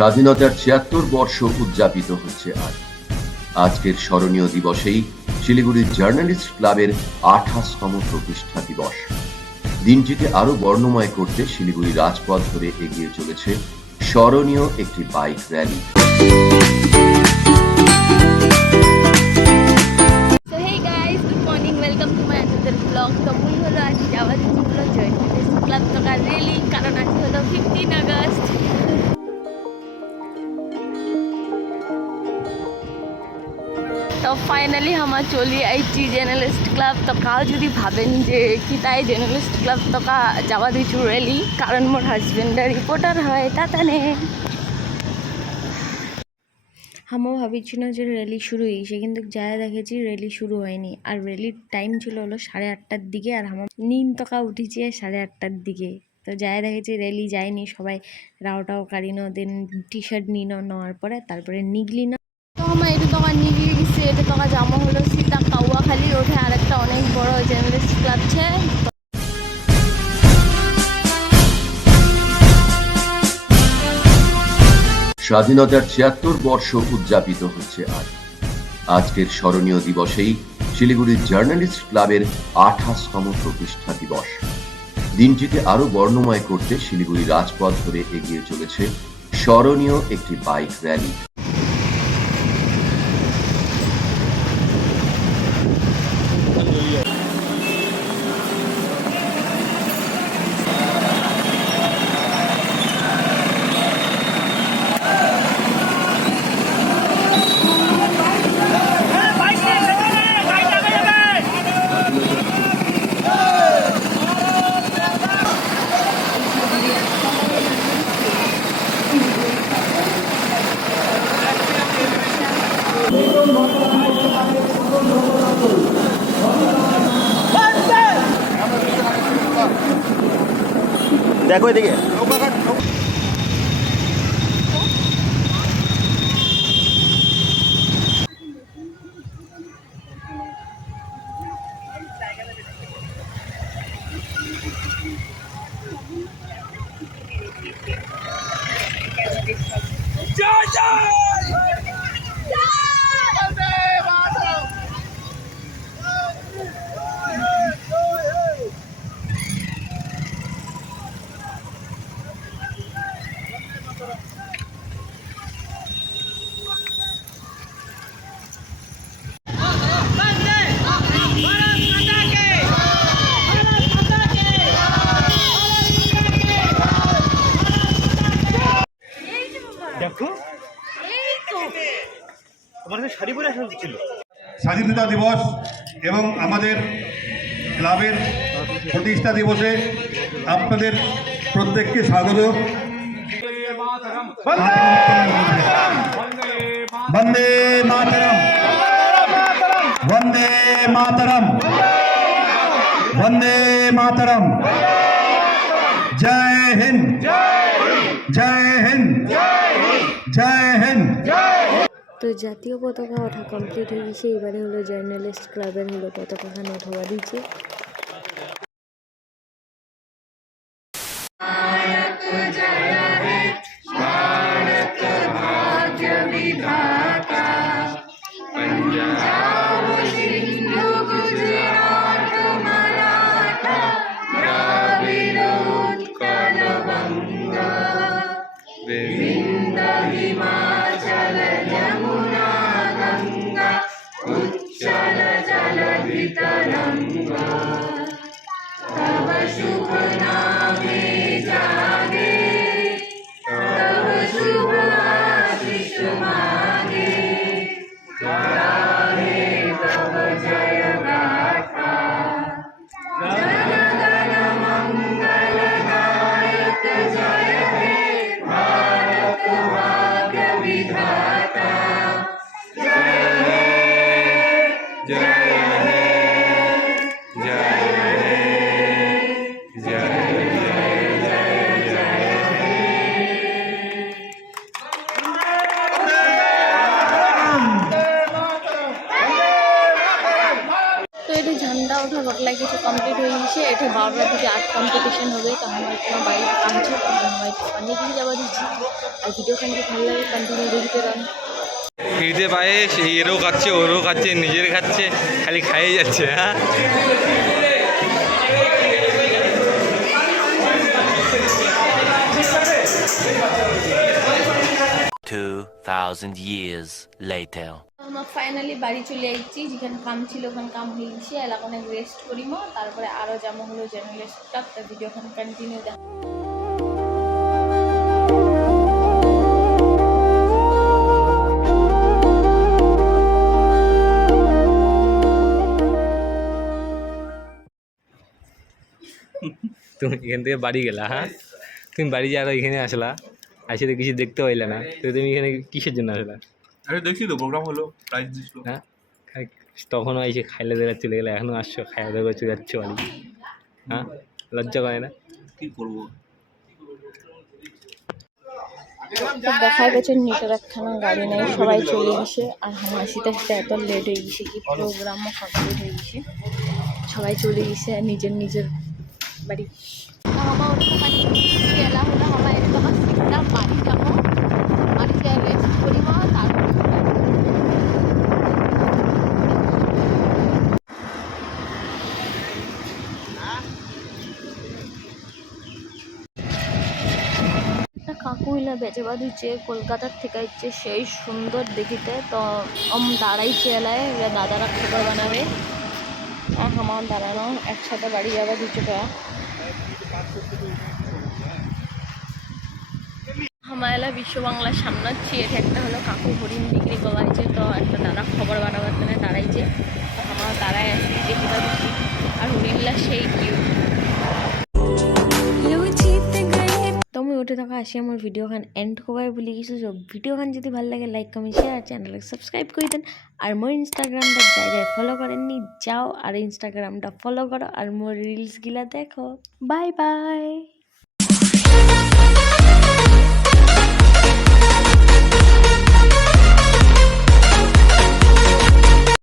স্বাধীনতার ৭৬ বর্ষ উদযাপিত হচ্ছে আজ। আজকের স্মরণীয় দিবসেই শিলিগুড়ির জার্নালিস্ট ক্লাবের ২৮তম প্রতিষ্ঠা দিবস। দিনটিকে আরো বর্ণময় করতে শিলিগুড়ি রাজপথ ধরে এগিয়ে চলেছে স্মরণীয় একটি bike rally. Welcome to my another blog. তো মুই হলো আজ যাওয়া দিচ্ছি হলো জার্নালিস্ট ক্লাব টাকা রেলি, কারণ আজ হলো 15 আগস্ট। তো ফাইনালি আমার চলি আইছি জার্নালিস্ট ক্লাব। তো কাউ যদি ভাবেন যে কি তাই জার্নালিস্ট ক্লাব টাকা যাওয়া দিচ্ছু রেলি, কারণ মোর হাজবেন্ডের রিপোর্টার হয় তাতানে আমিও ভাবিছি না যে র্যালি শুরু হয়েছে, কিন্তু যা দেখেছি র্যালি শুরু হয়নি। আর র্যালির টাইম ছিল হলো 8:30টার দিকে, আর আমার নিন তকা উঠেছে 8:30টার দিকে। তো যা দেখেছি র্যালি যায়নি, সবাই রাওটাও কারিনো দেন টি শার্ট নেওয়ার পরে তারপরে নিগলি না। তো আমার এটা তখন নিগলি গেছে, এটা তখন জামা হলো সীতা কাউয়াখালী ওঠে আরেকটা অনেক বড় জার্নালিস্ট ক্লাব আছে। স্বাধীনতার ৭৬ বর্ষ উদযাপিত হচ্ছে আজ। আজকের স্মরণীয় দিবসেই শিলিগুড়ির জার্নালিস্ট ক্লাবের ২৮তম প্রতিষ্ঠা দিবস। দিনটিকে আরো বর্ণময় করতে শিলিগুড়ি রাজপথ ধরে এগিয়ে চলেছে স্মরণীয় একটি বাইক র্যালি। দেখো এদিকে দেখো তোমার শাড়ি পরে আসা ছিল। স্বাধীনতা দিবস এবং আমাদের ক্লাবের প্রতিষ্ঠা দিবসে আপনাদের প্রত্যেককে স্বাগত। বন্দে মাতরম, বন্দে মাতরম, বন্দে মাতরম। জয় হিন্দ, জয় হিন্দ, জয় হিন্দ। তো জাতীয় পতাকা ওঠা কমপ্লিট হয়ে গেছে। এবারে হলো জার্নালিস্ট ক্লাবের হলো পতাকাখান ওঠাবা দিয়েছে। এগুলা কিছু কমপ্লিট হয়ে গেছে। এটা 12টার দিকে আর্ট কম্পিটিশন হবে, তো আমার কোনো বাড়িতে কাম ছিল, আমি অনেক কিছু যাওয়া দিচ্ছি। আর ভিডিও খানকে ভালো লাগে কন্টিনিউ দেখতে রান। ফ্রিতে পায়েস এরও খাচ্ছে, ওরও খাচ্ছে, নিজের খাচ্ছে, খালি খাইয়ে যাচ্ছে। হ্যাঁ, 2,000 years later. আমরা ফাইনালি বাড়ি চলে আসছি, যেখানে কাম ছিল ওখানে কাম হয়ে গেছে। এলাকা অনেক রেস্ট করিম, তারপরে আরও যেমন হলো চ্যানেলের স্টাফ, তার ভিডিও খান কন্টিনিউ দেখ। তুমি এখান থেকে বাড়ি গেলা? হ্যাঁ, তুমি বাড়ি যাওয়ার এখানে আসলা, আসে তো কিছু দেখতে পাইলে না, তো তুমি এখানে কিসের জন্য আসলা? আরে দেখছি তো প্রোগ্রাম হলো, প্রাইজ দিছিল। হ্যাঁ, তখনও এসে খাইলে দেওয়া চলে গেলে, এখনও আসছো খাইয়া দাওয়া চলে যাচ্ছ বাড়ি। হ্যাঁ, লজ্জা করে না? কি করবো? দেখা গেছে নিটের একখানা গাড়ি নেই, সবাই চলে গেছে। আর আমার আসিতে আসতে এত লেট হয়ে গেছে কি প্রোগ্রামও কমপ্লিট হয়ে গেছে, সবাই চলে গেছে নিজের নিজের বাড়ি। আমার এলা হলো আমার একদম সিটটা বাড়ি যাবো, বাড়িতে রেস্ট করিব, তারপরে কাকু ইলা বেচে বাঁধিছে, কলকাতার থেকে হচ্ছে সেই সুন্দর দেখিতে। তো দাঁড়াইছে এলায়, এরা দাদারা খবর বানাবে আর আমার দাঁড়ানো একসাথে বাড়ি যাওয়া দিচ্ছে। আমার এলা বিশ্ব বাংলার সামনে হচ্ছে, এটা একটা হলো কাকু হরিণ বিক্রি করাইছে, তো একটা দাদা খবর বানাবার জন্য দাঁড়াইছে। তো আমার দাঁড়ায় আসি দেখি দিচ্ছি, আর হরিণলা সেই কিউট। তুমি উঠে থাকা আসি আমার ভিডিও খান এন্ড কবাই বলি কিছু। ভিডিও খান যদি ভালো লাগে লাইক কমেন্ট শেয়ার আর চ্যানেলকে সাবস্ক্রাইব করে দেন। আর মোর ইনস্টাগ্রামটা যাই ফলো করেননি যাও আর ইনস্টাগ্রামটা ফলো করো আর মোর রিলসগুলা দেখো। Bye bye.